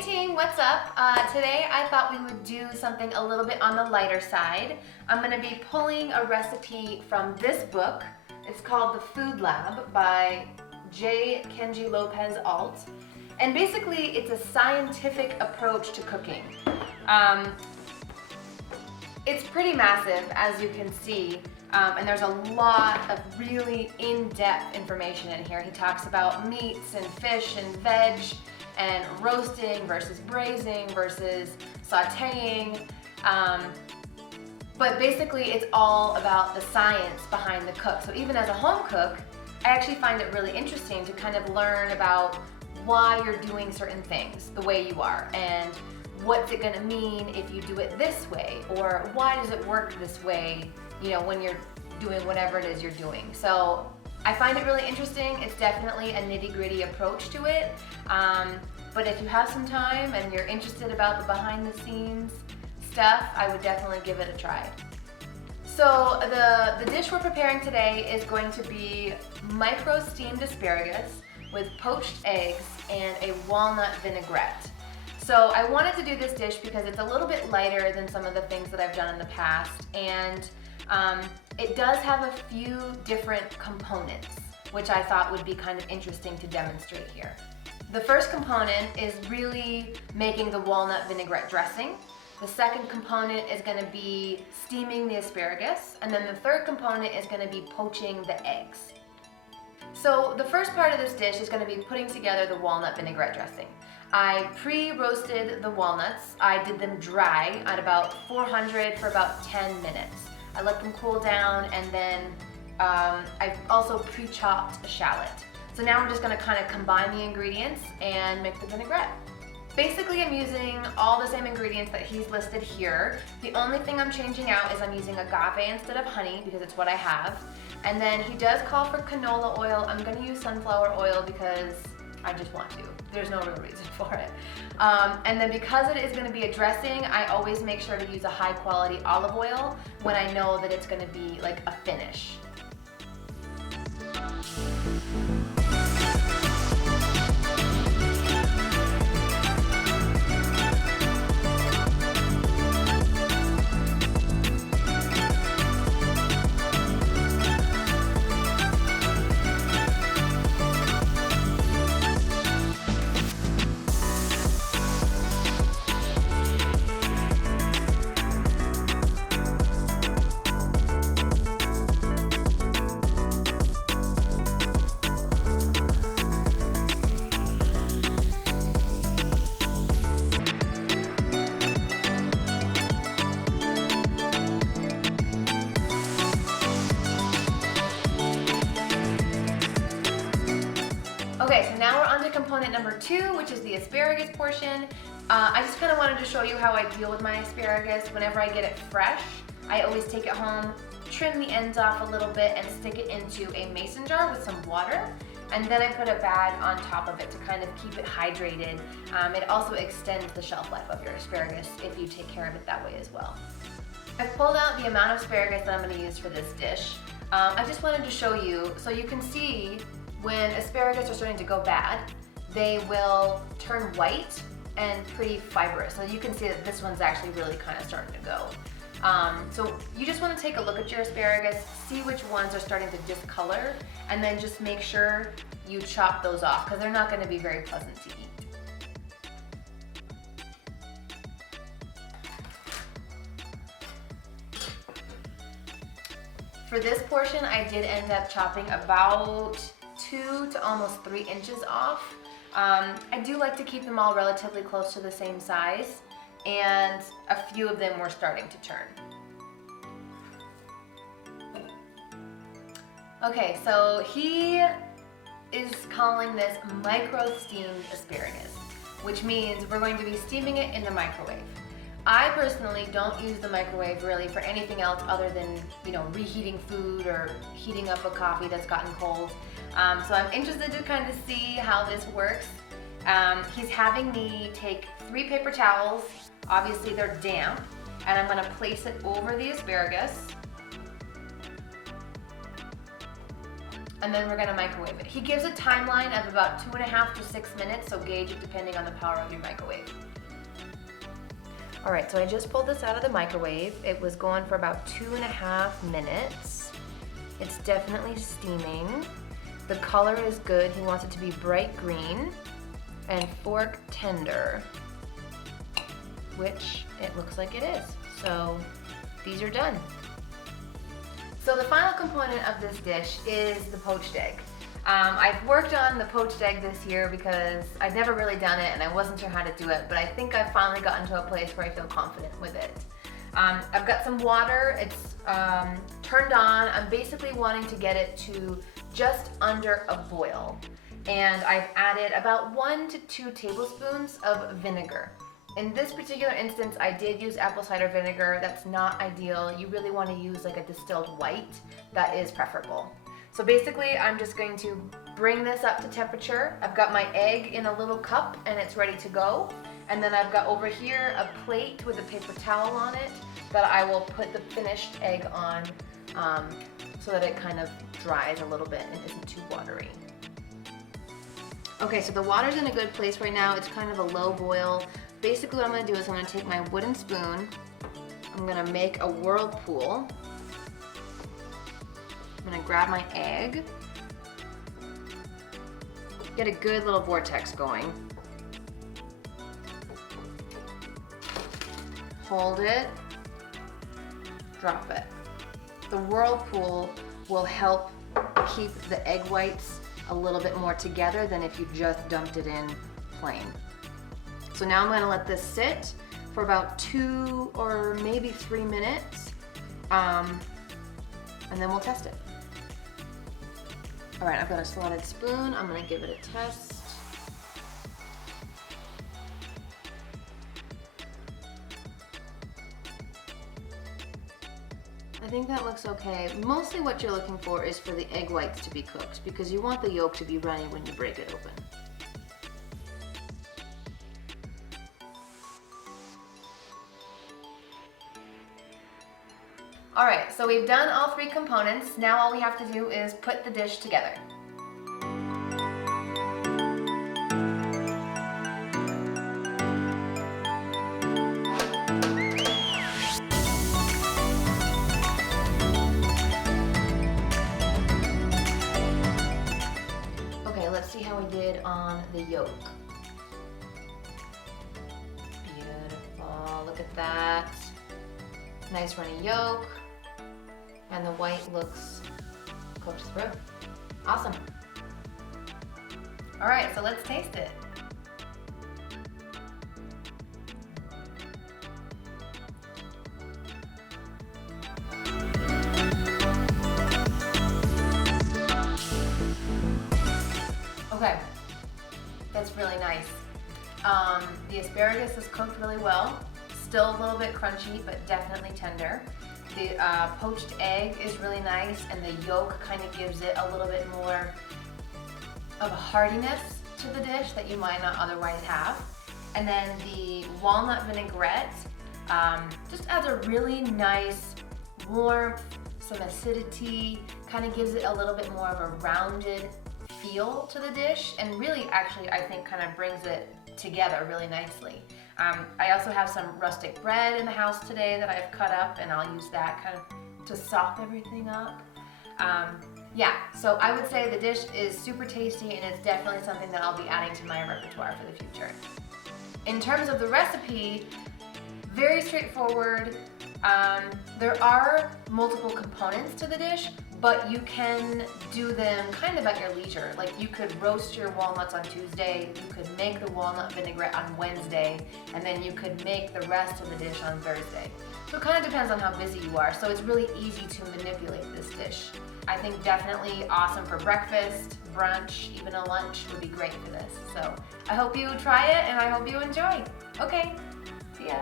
Hey team, what's up? Today I thought we would do something a little bit on the lighter side. I'm going to be pulling a recipe from this book. It's called The Food Lab by J. Kenji Lopez Alt. And basically it's a scientific approach to cooking. It's pretty massive, as you can see, and there's a lot of really in-depth information in here. He talks about meats and fish and veg, and roasting versus braising versus sauteing. But basically it's all about the science behind the cook. So even as a home cook, I actually find it really interesting to kind of learn about why you're doing certain things the way you are, and what's it gonna mean if you do it this way, or why does it work this way, you know, when you're doing whatever it is you're doing. So I find it really interesting. It's definitely a nitty-gritty approach to it. But if you have some time and you're interested about the behind-the-scenes stuff, I would definitely give it a try. So the dish we're preparing today is going to be micro-steamed asparagus with poached eggs and a walnut vinaigrette. So I wanted to do this dish because it's a little bit lighter than some of the things that I've done in the past, and it does have a few different components, which I thought would be kind of interesting to demonstrate here. The first component is really making the walnut vinaigrette dressing. The second component is going to be steaming the asparagus, and then the third component is going to be poaching the eggs. So the first part of this dish is going to be putting together the walnut vinaigrette dressing. I pre-roasted the walnuts. I did them dry at about 400 for about 10 minutes. I let them cool down, and then I've also pre-chopped a shallot. So now we're just going to kind of combine the ingredients and make the vinaigrette. Basically, I'm using all the same ingredients that he's listed here. The only thing I'm changing out is I'm using agave instead of honey because it's what I have. And then he does call for canola oil. I'm going to use sunflower oil because I just want to. There's no real reason for it. And then because it is going to be a dressing, I always make sure to use a high quality olive oil when I know that it's going to be like a finish. Okay, so now we're on to component number 2, which is the asparagus portion. I just kind of wanted to show you how I deal with my asparagus. Whenever I get it fresh, I always take it home, trim the ends off a little bit, and stick it into a mason jar with some water. And then I put a bag on top of it to kind of keep it hydrated. It also extends the shelf life of your asparagus if you take care of it that way as well. I've pulled out the amount of asparagus that I'm going to use for this dish. I just wanted to show you so you can see when asparagus are starting to go bad, they will turn white and pretty fibrous. So you can see that this one's actually really kind of starting to go. So you just want to take a look at your asparagus, see which ones are starting to discolor, and then just make sure you chop those off because they're not going to be very pleasant to eat. For this portion, I did end up chopping about 2 to almost 3 inches off. I do like to keep them all relatively close to the same size, and a few of them were starting to turn. Okay, so he is calling this micro-steamed asparagus, which means we're going to be steaming it in the microwave. I personally don't use the microwave really for anything else other than, you know, reheating food or heating up a coffee that's gotten cold. So I'm interested to kind of see how this works. He's having me take 3 paper towels. Obviously they're damp, and I'm going to place it over the asparagus. and then we're gonna microwave it. He gives a timeline of about 2.5 to 6 minutes, so gauge it depending on the power of your microwave. All right, so I just pulled this out of the microwave. It was going for about 2.5 minutes. It's definitely steaming. The color is good. He wants it to be bright green and fork tender, which it looks like it is. So these are done. So the final component of this dish is the poached egg. I've worked on the poached egg this year because I've never really done it and I wasn't sure how to do it, but I think I've finally gotten to a place where I feel confident with it. I've got some water, it's turned on. I'm basically wanting to get it to just under a boil. And I've added about 1 to 2 tablespoons of vinegar. In this particular instance, I did use apple cider vinegar. That's not ideal. You really want to use like a distilled white. That is preferable. So basically, I'm just going to bring this up to temperature. I've got my egg in a little cup and it's ready to go. And then I've got over here a plate with a paper towel on it that I will put the finished egg on so that it kind of dries a little bit and isn't too watery. Okay, so the water's in a good place right now. It's kind of a low boil. Basically what I'm gonna do is I'm gonna take my wooden spoon, I'm gonna make a whirlpool. I'm gonna grab my egg, get a good little vortex going. Hold it, drop it. The whirlpool will help keep the egg whites a little bit more together than if you just dumped it in plain. So now I'm going to let this sit for about 2 or maybe 3 minutes, and then we'll test it. All right, I've got a slotted spoon. I'm going to give it a test. I think that looks okay. Mostly what you're looking for is for the egg whites to be cooked because you want the yolk to be runny when you break it open. All right, so we've done all 3 components. Now all we have to do is put the dish together. Okay, let's see how we did on the yolk. Beautiful, look at that. Nice runny yolk. And the white looks cooked through. Awesome. All right, so let's taste it. Okay, that's really nice. The asparagus is cooked really well. Still a little bit crunchy, but definitely tender. The poached egg is really nice, and the yolk kind of gives it a little bit more of a heartiness to the dish that you might not otherwise have. And then the walnut vinaigrette just adds a really nice warmth, some acidity, kind of gives it a little bit more of a rounded feel to the dish, and really actually I think kind of brings it together really nicely. I also have some rustic bread in the house today that I've cut up, and I'll use that kind of to sop everything up. Yeah, so I would say the dish is super tasty, and it's definitely something that I'll be adding to my repertoire for the future. In terms of the recipe, very straightforward. There are multiple components to the dish, but you can do them kind of at your leisure. Like you could roast your walnuts on Tuesday, you could make the walnut vinaigrette on Wednesday, and then you could make the rest of the dish on Thursday. So it kind of depends on how busy you are, so it's really easy to manipulate this dish. I think definitely awesome for breakfast, brunch, even a lunch would be great for this. So I hope you try it and I hope you enjoy. Okay, see ya.